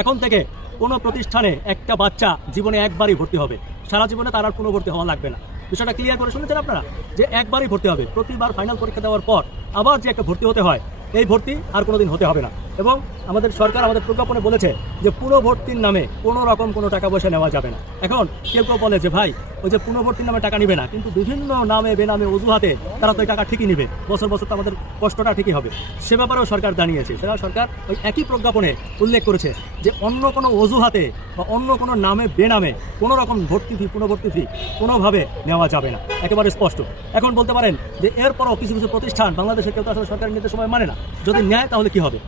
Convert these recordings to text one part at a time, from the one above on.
এখন থেকে কোনো প্রতিষ্ঠানে একটা বাচ্চা জীবনে একবারই ভর্তি হবে, সারা জীবনে তার আর পুনর্ভর্তি হওয়া লাগবে না। বিষয়টা ক্লিয়ার করে শুনেছেন আপনারা, যে একবারই ভর্তি হবে। প্রতিবার ফাইনাল পরীক্ষা দেওয়ার পর আবার যে একটা ভর্তি হতে হয়, এই ভর্তি আর কোনোদিন হতে হবে না। এবং আমাদের সরকার আমাদের প্রজ্ঞাপনে বলেছে যে পুনর্ভর্তির নামে কোনো রকম কোনো টাকা পয়সা নেওয়া যাবে না। এখন কেউ কেউ বলে যে ভাই ওই যে পুনর্ভর্তির নামে টাকা নিবে না, কিন্তু বিভিন্ন নামে বেনামে অজুহাতে তারা তো এই টাকা ঠিকই নিবে, বছর বছর তো আমাদের কষ্টটা ঠিকই হবে। সে ব্যাপারেও সরকার জানিয়েছে, সেটা সরকার ওই একই প্রজ্ঞাপনে উল্লেখ করেছে যে অন্য কোনো অজুহাতে বা অন্য কোনো নামে বেনামে কোনো রকম ভর্তি ফি পুনর্ভর্তি ফি কোনোভাবে নেওয়া যাবে না, একেবারে স্পষ্ট। এখন বলতে পারেন যে এরপরও কিছু কিছু প্রতিষ্ঠান বাংলাদেশের কেউ তো আসলে সরকারের নির্দেশ সময় মানে না, যদি নেয় তাহলে কি হবে?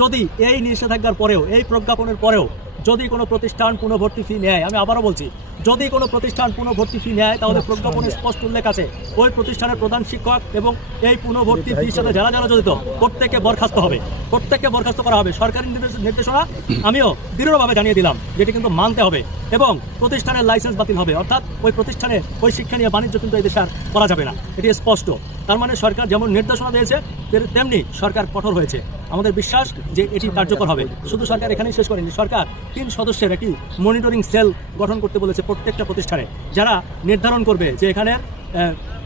যদি এই নিষেধাজ্ঞার পরেও, এই প্রজ্ঞাপনের পরেও যদি কোনো প্রতিষ্ঠান পুনর্ভর্তি ফি নেয়, আমি আবারও বলছি, যদি কোনো প্রতিষ্ঠান পুনর্ভর্তি ফি নেয় তাহলে প্রজ্ঞাপনে স্পষ্ট উল্লেখ আছে ওই প্রতিষ্ঠানের প্রধান শিক্ষক এবং এই পুনর্ভর্তি ফির সাথে যারা যারা জড়িত প্রত্যেককে বরখাস্ত হবে, প্রত্যেককে বরখাস্ত করা হবে। সরকারি নির্দেশনা আমিও দৃঢ়ভাবে জানিয়ে দিলাম, যেটি কিন্তু মানতে হবে এবং প্রতিষ্ঠানের লাইসেন্স বাতিল হবে, অর্থাৎ ওই প্রতিষ্ঠানে ওই শিক্ষা নিয়ে বাণিজ্য কিন্তু এই দেশে আর করা যাবে না, এটি স্পষ্ট। তার মানে সরকার যেমন নির্দেশনা দিয়েছে তেমনি সরকার কঠোর হয়েছে। আমাদের বিশ্বাস যে এটি কার্যকর হবে। শুধু সরকার এখানেই শেষ করেনি, সরকার 3 সদস্যের একটি মনিটরিং সেল গঠন করতে বলেছে প্রত্যেকটা প্রতিষ্ঠানে, যারা নির্ধারণ করবে যে এখানে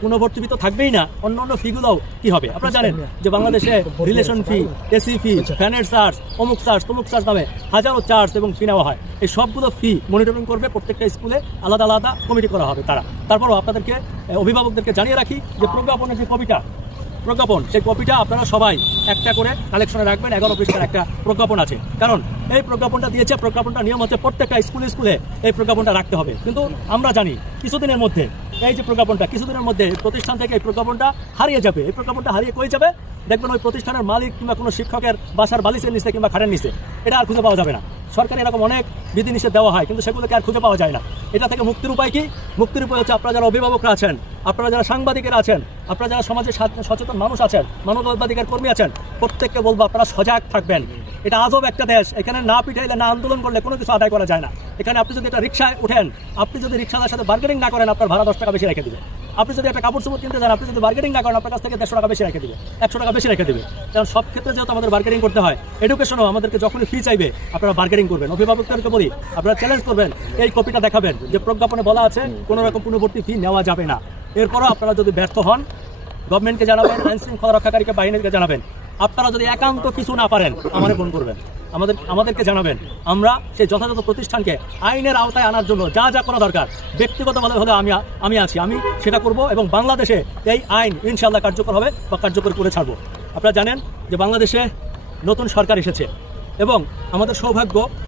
পুনর্ভর্তি তো থাকবেই না, অন্য ফিগুলোও কি হবে। আপনারা জানেন যে বাংলাদেশে রিলেশন ফি, এসি ফি, ফ্যানের চার্জ, অমুক চার্জ, তমুক চার্জ নামে হাজারো চার্জ এবং ফি নেওয়া হয়। এই সবগুলো ফি মনিটরিং করবে প্রত্যেকটা স্কুলে, আলাদা আলাদা কমিটি করা হবে তারা। তারপরও আপনাদেরকে অভিভাবকদেরকে জানিয়ে রাখি যে প্রজ্ঞাপনের যে প্রজ্ঞাপন, সেই কপিটা আপনারা সবাই একটা করে কালেকশনে রাখবেন। 11 পৃষ্ঠার একটা প্রজ্ঞাপন আছে, কারণ এই প্রজ্ঞাপনটা দিয়েছে, প্রজ্ঞাপনটা নিয়ম হচ্ছে প্রত্যেকটা স্কুলে এই প্রজ্ঞাপনটা রাখতে হবে। কিন্তু আমরা জানি কিছুদিনের মধ্যে এই যে প্রজ্ঞাপনটা, কিছুদিনের মধ্যে প্রতিষ্ঠান থেকে এই প্রজ্ঞাপনটা হারিয়ে যাবে। এই প্রজ্ঞাপনটা হারিয়ে কই যাবে? দেখবেন ওই প্রতিষ্ঠানের মালিক কিংবা কোনো শিক্ষকের বাসার বালিশের নিচে কিংবা খাটের নিচে, এটা আর খুঁজে পাওয়া যাবে না। সরকার এরকম অনেক বিধিনিষেধ দেওয়া হয়, কিন্তু সেগুলোকে আর খুঁজে পাওয়া যায় না। এটা থেকে মুক্তির উপায় কি? মুক্তির উপায় হচ্ছে আপনারা যারা অভিভাবকরা আছেন, আপনারা যারা সাংবাদিকেরা আছেন, আপনারা যারা সমাজে সচেতন মানুষ আছেন, মানবাধিকার কর্মী আছেন, প্রত্যেককে বলবো আপনারা সজাগ থাকবেন। এটা আজব একটা দেশ, এখানে না পিটাইলে না আন্দোলন করলে কোনো কিছু আদায় করা যায় না। এখানে আপনি যদি একটা রিক্সায় ওঠেন, আপনি যদি রিক্সাদার সাথে বার্গেনিং না করেন, আপনার ভাড়া 10 টাকা বেশি রেখে দেবে। আপনি যদি একটা কাপড় চোপড় কিনতে যান, আপনি যদি বার্গেনিং না করেন, আপনার কাছ থেকে 150 টাকা বেশি রেখে দেবে, 100 টাকা বেশি রেখে দেবে। কারণ সব ক্ষেত্রে যেহেতু আমাদের বার্গেনিং করতে হয়, এডুকেশনও আমাদেরকে যখনই ফি চাইবে আপনারা বার্গেনিং করবেন। অভিভাবকদেরকে বলি, আপনারা চ্যালেঞ্জ করবেন, এই কপিটা দেখাবেন যে প্রজ্ঞাপনে বলা আছে কোনো রকম পুনর্ভর্তি ফি নেওয়া যাবে না। এরপরও আপনারা যদি ব্যর্থ হন, গভর্নমেন্টকে জানাবেন, আইন শৃঙ্খলা রক্ষাকারীকে বাহিনীকে জানাবেন। আপনারা যদি একান্ত কিছু না পারেন আমাদের ফোন করবেন, আমাদেরকে জানাবেন। আমরা সেই যথাযথ প্রতিষ্ঠানকে আইনের আওতায় আনার জন্য যা যা করা দরকার ব্যক্তিগতভাবে হলে আমি আছি, আমি সেটা করব এবং বাংলাদেশে এই আইন ইনশাআল্লাহ কার্যকর হবে বা কার্যকর করে ছাড়বো। আপনারা জানেন যে বাংলাদেশে নতুন সরকার এসেছে এবং আমাদের সৌভাগ্য